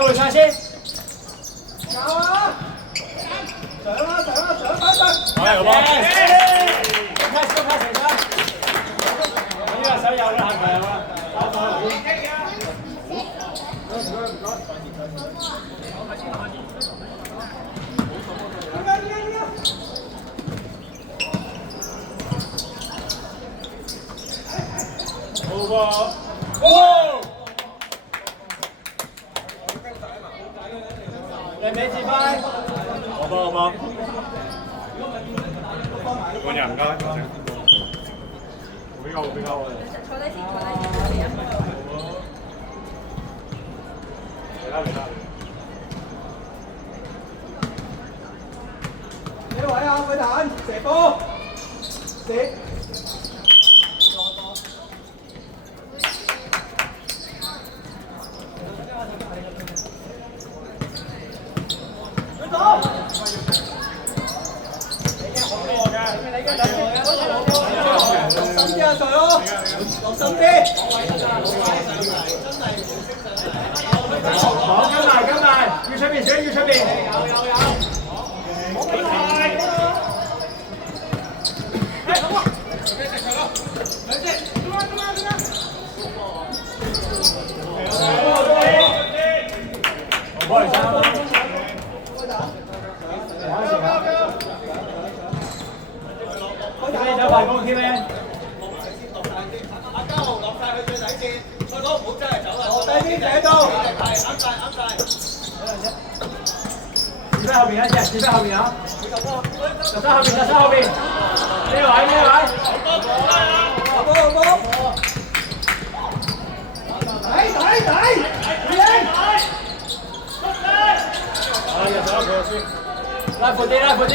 回晒先。好，有波。開始成啦。呢個手有啦，係咪啊？好波。你俾字牌。好波，好波。換人唔該。比較。坐低先，坐低先。嚟啦。呢位啊，佢彈射波，射。落心啲啊，水咯，落心啲。好，跟埋，要出邊選，要出邊。我嚟三分。你走快攻添咩？阿嘉豪落曬去最底線，再講唔好真係走啦。落低啲寫到，係啱曬。指揮後邊啊，指揮後邊啊。特登後邊。呢位。好波。抵，你贏。拉闊啲。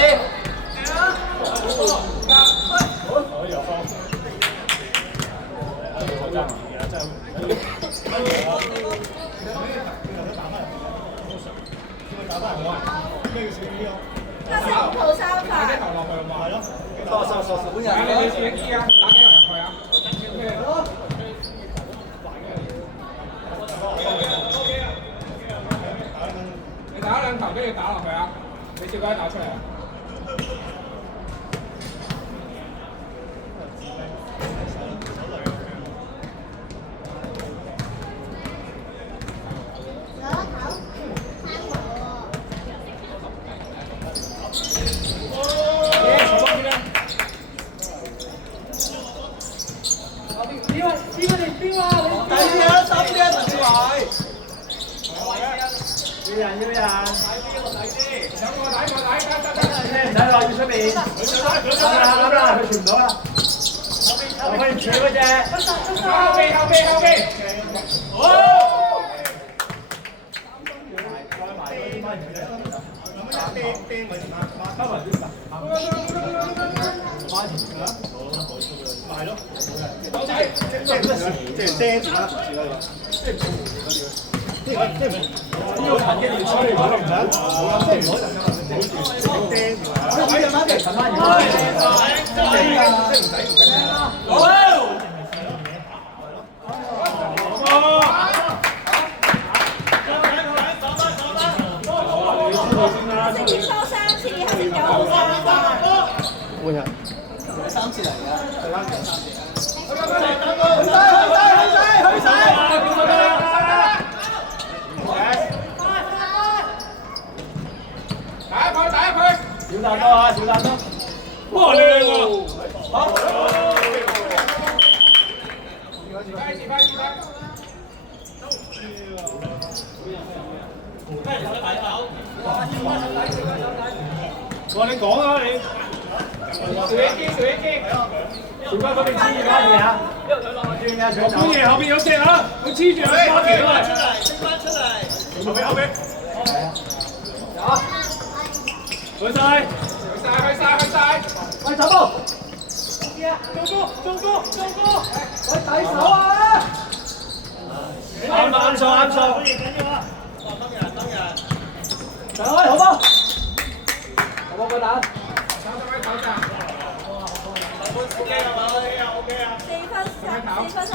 他是五頭三法。收，本人。你自己知啊，打幾個入去啊？你打兩球，跟住打落去啊！你照解打出嚟啊！要人，上個底，唔使落要出邊，啱啦，佢傳唔到啦，我可以扯嗰隻，後備，要彈嘅條水，可能唔想，先接收3次，係先有好3分。換人3次嚟㗎，對翻3次。小蛋多啊，小蛋多。哇，靚喎！好。哇，你講啊你。小英經，小英經。小關嗰邊黐住媽咪啊！轉啊，上手。後邊有隻啊，佢黐住佢花田啊！升翻出嚟。後邊。走。去晒，喂，走波。中哥，喂，抵手啊！啱數。上開好波。好波，個蛋。OK 係嘛 ？OK 啊。4分30。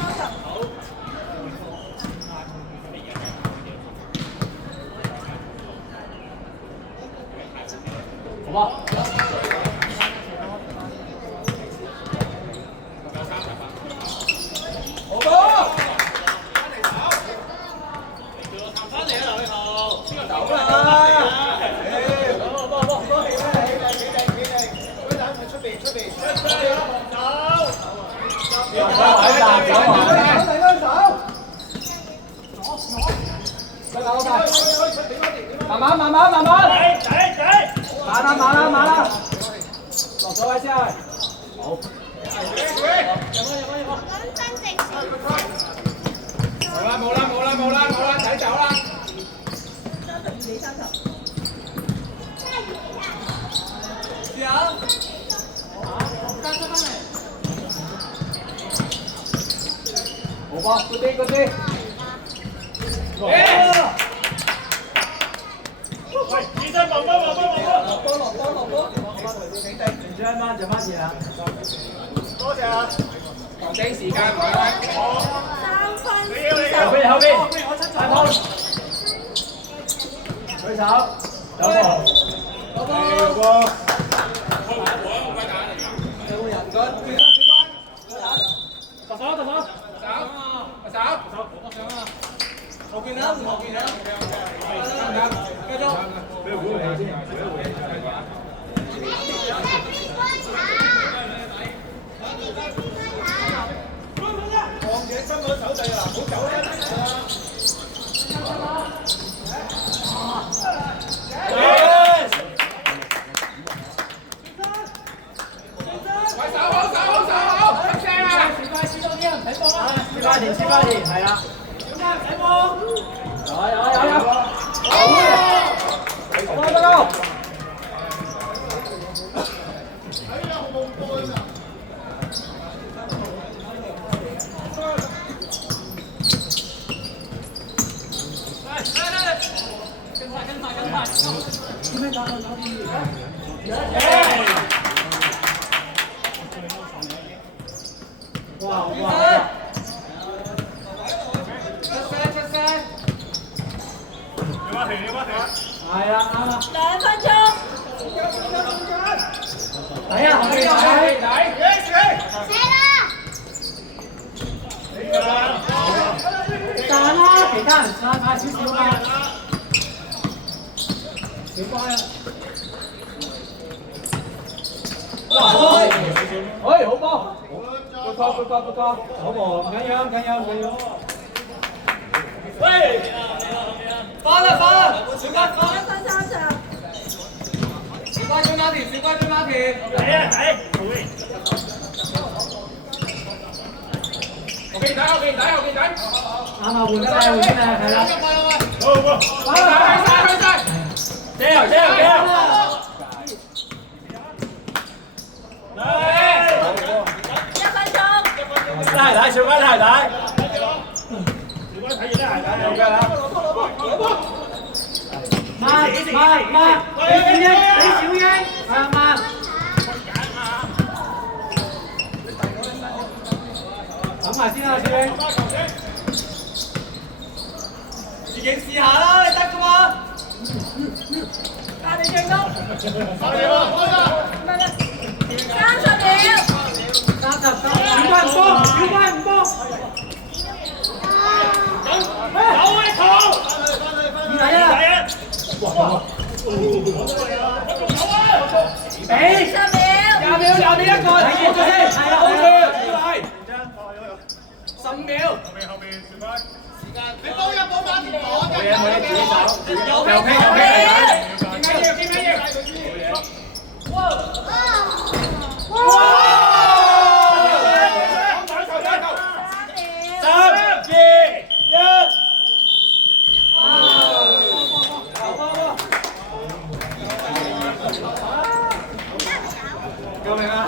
好吧。好波。翻嚟啊，劉偉豪。邊個走啦？慢慢，慢啦，落咗位先啊！好。冇啦，睇走啦。32比30。試下。好吧，嗰啲。喂，起身，落波。就翻字啦。多謝啊！黃精時間唔該。3分40。後邊，大波。舉手，有波。後邊啦。繼續。放住喺心嗰手掣啊！唔好走啦！切翻田，係啦。有。得。哇！係啦，啱啦。2分鐘。睇啊！賺啦！其他人賺快少少啦。小乖啊！哇！好波！好波！唔緊要。喂！翻啦！小乖翻。1分30。小乖追馬田。睇。後邊睇。啱啊！換先啊！係啦。好。借！1分鐘。小乖睇鞋帶。有嘅啦。慢，俾小英，係慢。等埋先啊，小英。自己試下啦，你得噶嘛？加你最高。30秒。小乖唔幫。2-1。哇！俾10秒。20秒一個，睇住先，係啦，OK， 15秒。後邊，小乖。你幫一幫馬田攞嘅。冇嘢，自己走。又傾。哇！救命啊！